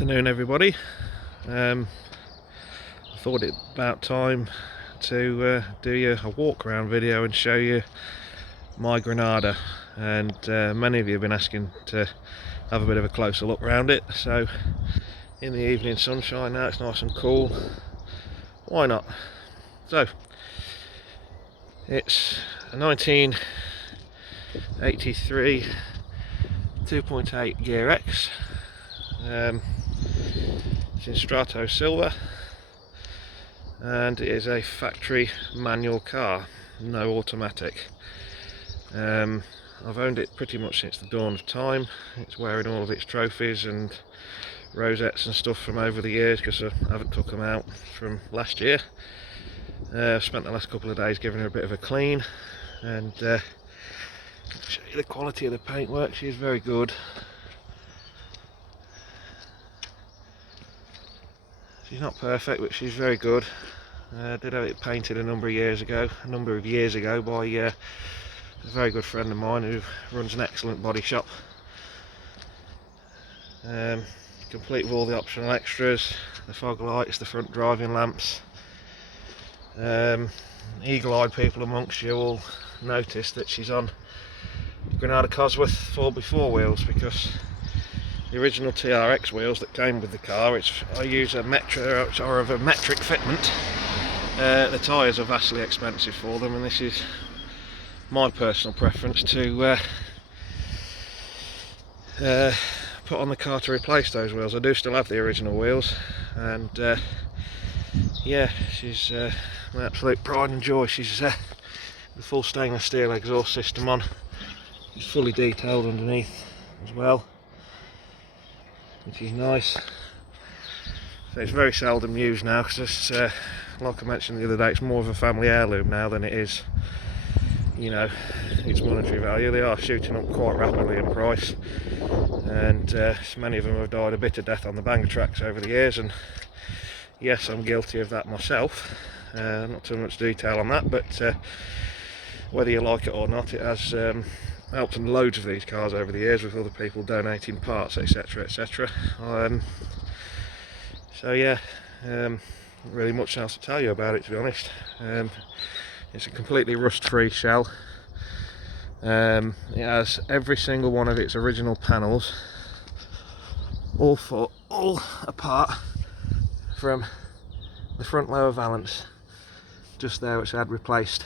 Afternoon everybody. I thought it about time to do you a walk around video and show you my Granada, and many of you have been asking to have a bit of a closer look around it, so in the evening sunshine now, it's nice and cool, why not? So it's a 1983 2.8 Ghia X. It's in Strato Silver, and it is a factory manual car, no automatic. I've owned it pretty much since the dawn of time. It's wearing all of its trophies and rosettes and stuff from over the years because I haven't took them out from last year. I've spent the last couple of days giving her a bit of a clean, and I'll show you the quality of the paintwork. She is very good. She's not perfect, but she's very good. Did have it painted a number of years ago by a very good friend of mine who runs an excellent body shop. Complete with all the optional extras, the fog lights, the front driving lamps. Eagle-eyed people amongst you will notice that she's on Granada Cosworth 4x4 wheels, because the original TRX wheels that came with the car, which I use a metric fitment, the tyres are vastly expensive for them, and this is my personal preference to put on the car to replace those wheels. I do still have the original wheels, and yeah, she's my absolute pride and joy. She's the full stainless steel exhaust system on. It's fully detailed underneath as well, which is nice. So it's very seldom used now because, like I mentioned the other day, it's more of a family heirloom now than it is, you know, its monetary value. They are shooting up quite rapidly in price, and many of them have died a bitter death on the banger tracks over the years, and yes, I'm guilty of that myself. Not too much detail on that, but whether you like it or not, it has helped in loads of these cars over the years with other people donating parts, etc, etc. So yeah, not really much else to tell you about it, to be honest. It's a completely rust-free shell. It has every single one of its original panels all apart from the front lower valance just there, which I had replaced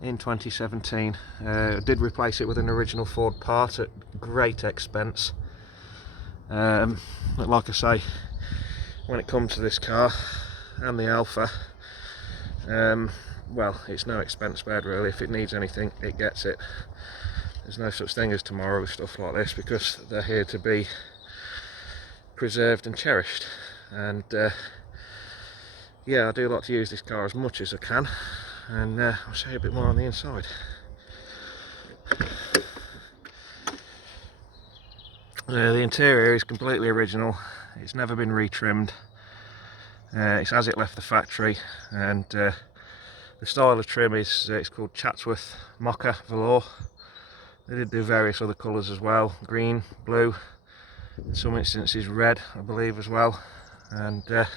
in 2017. I did replace it with an original Ford part at great expense. But like I say, when it comes to this car and the Alpha, well, it's no expense spared really. If it needs anything, it gets it. There's no such thing as tomorrow with stuff like this, because they're here to be preserved and cherished. And yeah, I do like to use this car as much as I can, and I'll show you a bit more on the inside. The interior is completely original. It's never been retrimmed. It's as it left the factory, and the style of trim is it's called Chatsworth Mocha Velour. They did do various other colours as well: green, blue, in some instances red, I believe, as well. And a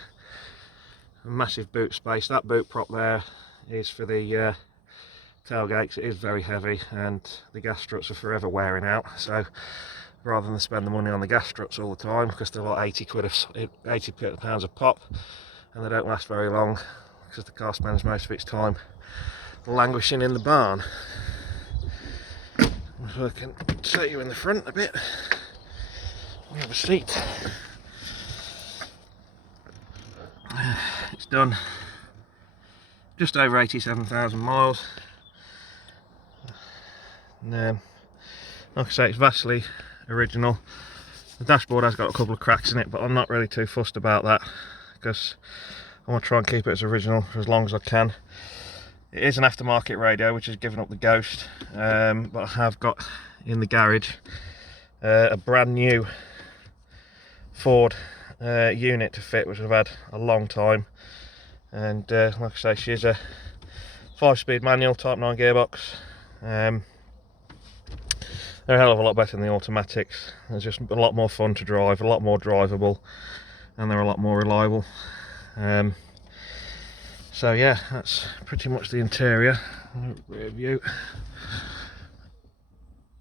massive boot space. That boot prop there is for the tailgates. It is very heavy, and the gas struts are forever wearing out, so rather than spend the money on the gas struts all the time, because they're like 80 pounds a pop, and they don't last very long because the car spends most of its time languishing in the barn. So I can set you in the front a bit. We have a seat. It's done just over 87,000 miles. And, like I say, it's vastly original. The dashboard has got a couple of cracks in it, but I'm not really too fussed about that because I want to try and keep it as original for as long as I can. It is an aftermarket radio, which has given up the ghost, but I have got in the garage a brand new Ford unit to fit, which I've had a long time. And like I say, she's a 5-speed manual Type 9 gearbox. They're a hell of a lot better than the automatics. They're just a lot more fun to drive, a lot more drivable, and they're a lot more reliable. So yeah, that's pretty much the interior. Rear view.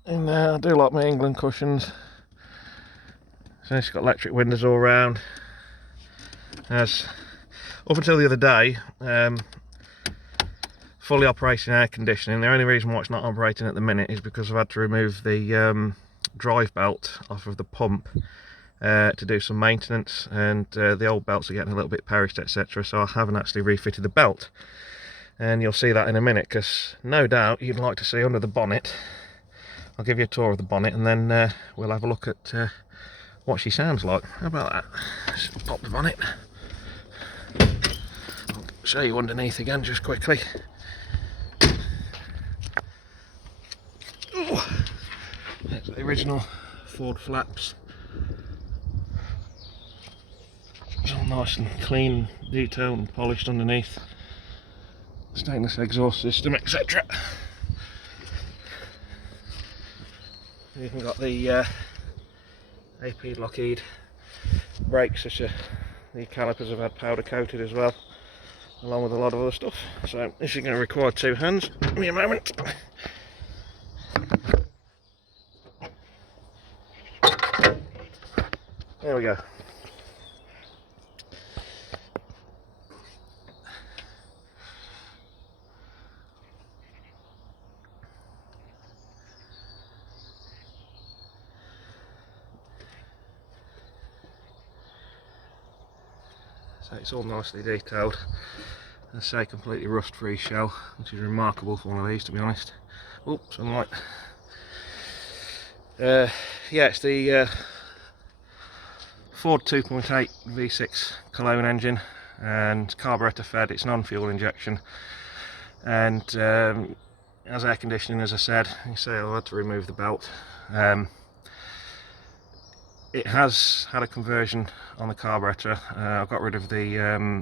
And I do like my England cushions. So it's got electric windows all round. As up until the other day, fully operating air conditioning. The only reason why it's not operating at the minute is because I've had to remove the drive belt off of the pump to do some maintenance, and the old belts are getting a little bit perished, etc. So I haven't actually refitted the belt, and you'll see that in a minute, because no doubt you'd like to see under the bonnet. I'll give you a tour of the bonnet, and then we'll have a look at what she sounds like. How about that? Just pop the bonnet. I'll show you underneath again just quickly. Ooh. There's the original Ford flaps. It's all nice and clean, detailed and polished underneath. Stainless exhaust system, etc. We've even got the AP Lockheed brakes, which the calipers have had powder coated as well, along with a lot of other stuff. So this is going to require two hands. Give me a moment. There we go. So it's all nicely detailed. I say completely rust-free shell, which is remarkable for one of these, to be honest. Oops, sunlight. Yeah, it's the Ford 2.8 V6 Cologne engine, and carburetor fed. It's non-fuel injection, and as air conditioning, as I said. You see, I had to remove the belt. It has had a conversion on the carburetor. I got rid of the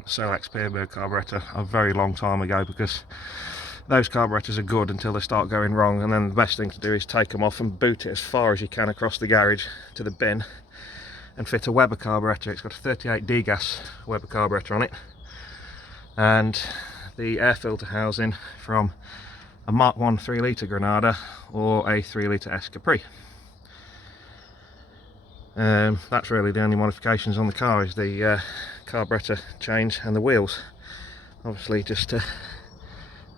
Solex Peerbird carburetor a very long time ago, because those carburetors are good until they start going wrong, and then the best thing to do is take them off and boot it as far as you can across the garage to the bin and fit a Weber carburetor. It's got a 38D gas Weber carburetor on it, and the air filter housing from a Mark 1 3 litre Granada or a 3 litre S Capri. That's really the only modifications on the car, is the carburetor change and the wheels, obviously just to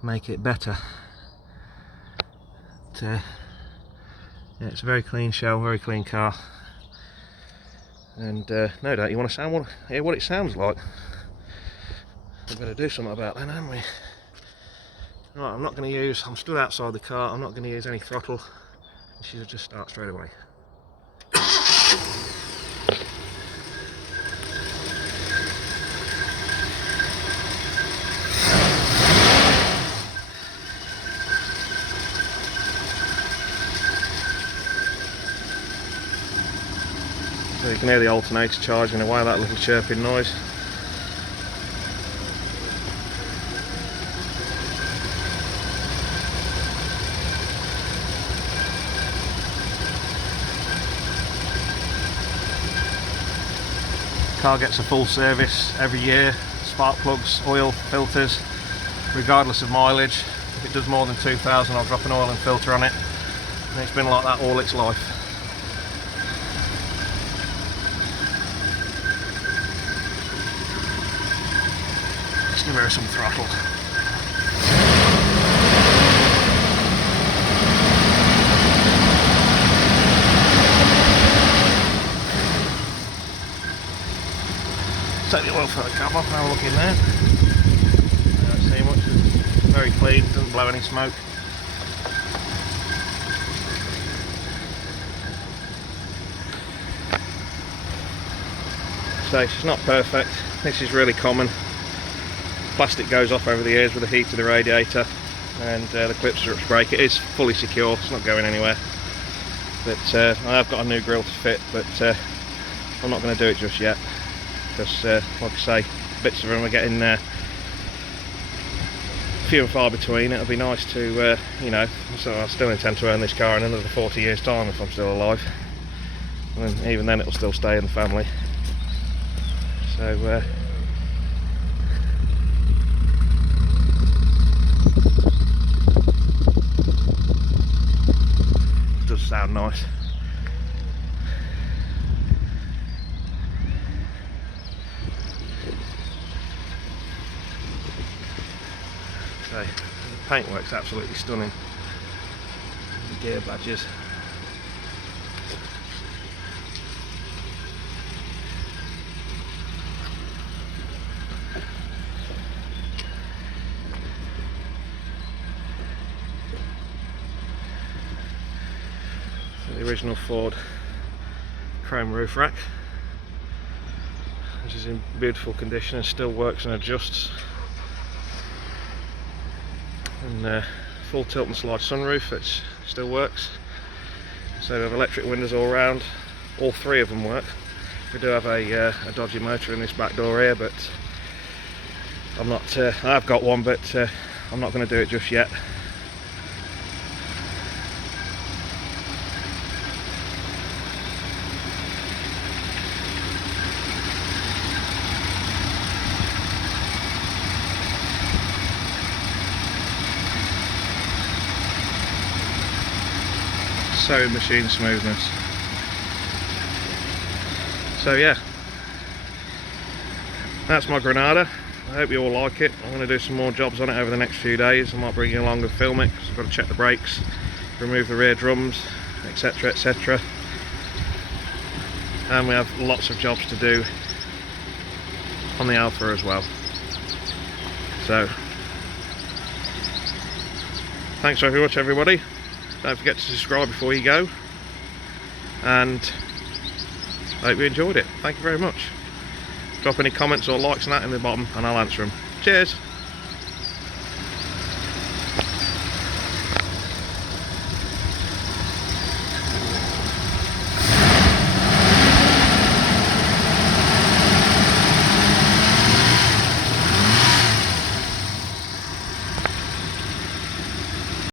make it better. Yeah, it's a very clean shell, very clean car, and no doubt you want to hear what it sounds like. We've got to do something about that, haven't we? Right, I'm stood outside the car, I'm not going to use any throttle. She'll just start straight away. So you can hear the alternator charging away, that little chirping noise. Car gets a full service every year, spark plugs, oil, filters, regardless of mileage. If it does more than 2,000, I'll drop an oil and filter on it, and it's been like that all its life. Let's give her some throttle. Take the oil filter cap off and have a look in there. Don't see much, it's very clean, doesn't blow any smoke. So she's not perfect, this is really common. Plastic goes off over the years with the heat of the radiator, and the clip strips break. It is fully secure, it's not going anywhere. But I have got a new grille to fit, but I'm not going to do it just yet. Because, like I say, bits of them are getting few and far between. It'll be nice to, you know, so I still intend to own this car in another 40 years time if I'm still alive, and even then it'll still stay in the family. So it does sound nice. So the paintwork's absolutely stunning. The Ghia badges. So the original Ford chrome roof rack, which is in beautiful condition and still works and adjusts. And full tilt and slide sunroof, which still works. So we have electric windows all round. All three of them work. We do have a dodgy motor in this back door here, but I'm not. I've got one, but I'm not going to do it just yet. Sewing machine smoothness. So yeah, that's my Granada. I hope you all like it. I'm going to do some more jobs on it over the next few days. I might bring you along and film it because I've got to check the brakes, remove the rear drums, etc, etc. And we have lots of jobs to do on the Alpha as well. So thanks very much, everybody. Don't forget to subscribe before you go, and I hope you enjoyed it. Thank you very much. Drop any comments or likes and that in the bottom and I'll answer them. Cheers!